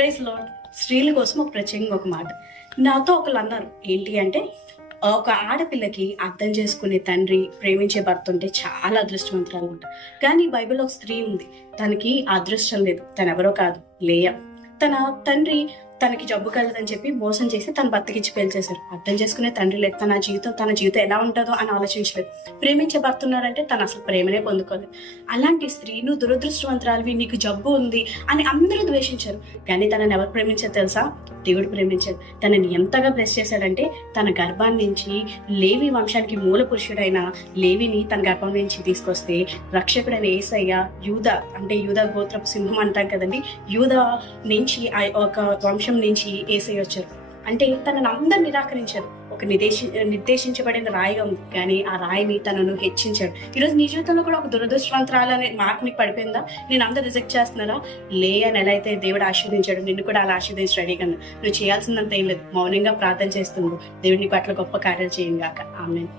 Praise lord. స్త్రీల కోసం ఒక ప్రత్యేకంగా ఒక మాట నాతో ఒకళ్ళు అన్నారు. ఏంటి అంటే, ఒక ఆడపిల్లకి అర్థం చేసుకునే తండ్రి, ప్రేమించే భర్త ఉంటే చాలా అదృష్టవంతురాలు అంట. కానీ బైబిల్లో ఒక స్త్రీ ఉంది, తనకి అదృష్టం లేదు. తను ఎవరో కాదు, లేయా. తన తండ్రి తనకి జబ్బు కలదని చెప్పి మోసం చేసి తన భర్తకిచ్చి పెళ్లి చేశారు. అర్థం చేసుకునే తండ్రి లేదు. తన జీవితం ఎలా ఉంటుందో అని ఆలోచించలేదు. ప్రేమించే భర్త ఉన్నాడంటే తను అసలు ప్రేమనే పొందుకోలేదు. అలాంటి స్త్రీ, నువ్వు దురదృష్టవంతురాలివి, నీకు జబ్బు ఉంది అని అందరూ ద్వేషించారు. కానీ తనని ఎవరు ప్రేమించారు తెలుసా? దేవుడు ప్రేమించాడు. తనని ఎంతగా బ్లెస్ చేశాడంటే, తన గర్భాన్ని నుంచి లేవి వంశానికి మూల పురుషుడైన లేవిని తన గర్భం నుంచి తీసుకొస్తే రక్షకుడైన యేసయ్య, యూదా గోత్రపు సింహం అంటాం కదండి, యూదా నుంచి ఒక వంశం నుంచి యేసయ్య వచ్చారు. అంటే తనను అందరు నిరాకరించారు. ఒక నిర్దేశించబడిన రాయిగా ఉంది, కానీ ఆ రాయిని తనను హెచ్చించాడు. ఈరోజు నీ జీవితంలో కూడా ఒక దురదృష్టవంతరాలు అనే మాట నీకు పడిపోయిందా? నేను అందరు రిజెక్ట్ చేస్తున్నారా? లే అని ఎలా అయితే దేవుడు ఆశీర్వదించాడు, నిన్ను కూడా అలా ఆశీర్వదించి రెడీగా. నువ్వు చేయాల్సిందంత ఏం లేదు, మౌనంగా ప్రార్థన చేస్తుండు. దేవుడి నీ పట్ల గొప్ప కార్యాలు చేయండి గాక. ఆమేన్.